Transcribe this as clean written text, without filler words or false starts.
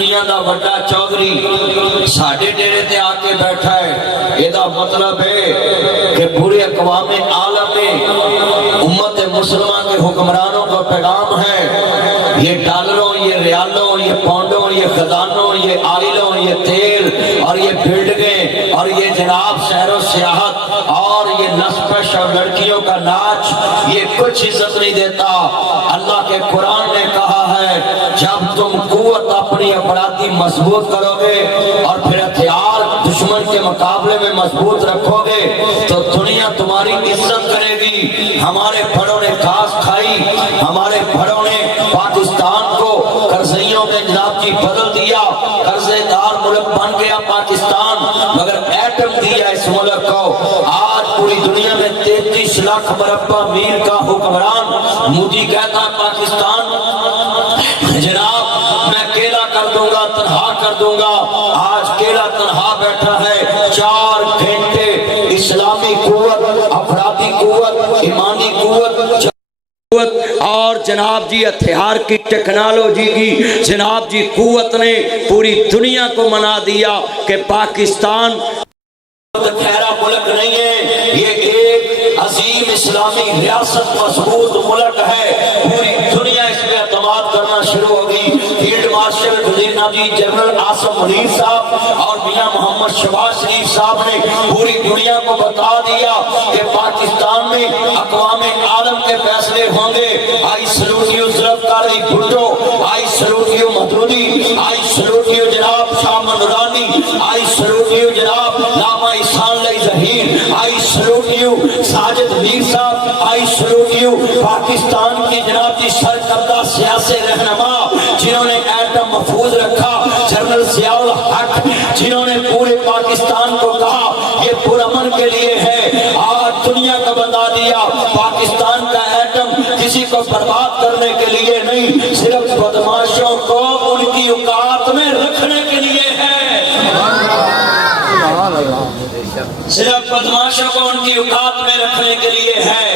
دنیا دا بڑا چودھری ساڑھے ڈیرے تے آ کے بیٹھا ہے، یہ دا مطلب ہے کہ پورے اقوام عالم میں امت مسلمان کے حکمرانوں کا پیغام ہے، یہ ڈالروں، یہ ریالوں، یہ پاؤنڈوں، یہ خزانوں، یہ آئلوں، یہ تیل اور یہ بلڈنگیں اور یہ جناب سیر و سیاحت اور یہ نسپش اور لڑکیوں کا ناچ، یہ کچھ عزت نہیں دیتا۔ اللہ کے قرآن نے کہا ہے جب تم قوت اپنی افرادی مضبوط کرو گے اور پھر ہتھیار دشمن کے مقابلے میں مضبوط رکھو گے تو دنیا تمہاری عزت کرے گی۔ ہمارے بڑوں نے گھاس کھائی، ہمارے بڑوں نے پاکستان کو قرضیوں میں جناب کی بدل دیا، قرضے دار ملک بن گیا پاکستان، مگر ایٹم دیا اس ملک کو۔ آج پوری دنیا میں 33 لاکھ مربع میل کا حکمران مودی کہتا ہے پاکستان جناب میں اکیلا کر دوں گا، تنہا کر دوں گا۔ آج اکیلا تنہا بیٹھا ہے، 4 گھنٹے اسلامی قوت، افرادی قوت، ایمانی قوت اور جناب جی ہتھیار کی ٹیکنالوجی کی جناب جی قوت نے پوری دنیا کو منا دیا کہ پاکستان ٹھہرا ملک نہیں ہے، یہ ایک عظیم اسلامی ریاست مضبوط ملک ہے۔ پوری دنیا اس پہ اعتماد کرنا شروع ہوگی۔ فیلڈ مارشل جی جنرل آصف منیر صاحب اور میاں محمد شہباز شریف صاحب نے پوری دنیا کو بتا دیا کہ پاکستان میں اقوام عالم کے فیصلے ہوں گے۔ I salute you Zulfiqar Bhutto, I salute you Maududi, I salute you جناب Shah Manorani, I salute you جناب Allama Ehsan Ali Zaheer, I salute you Sajid Mir صاحب، آئی سلوٹ یو پاکستان کی جناب کی سرکردہ سیاسی رہنما جنہوں نے ایٹم محفوظ رکھا، جنرل ضیاء الحق جنہوں نے پورے پاکستان کو کہا یہ پرامن کے لیے ہے۔ آج دنیا کو بتا دیا پاکستان کا ایٹم کسی کو برباد کرنے کے لیے نہیں، صرف بدماشوں کو ان کی اوقات میں رکھنے کے لیے ہے، صرف بدماشوں کو ان کی اوقات میں رکھنے کے لیے ہے۔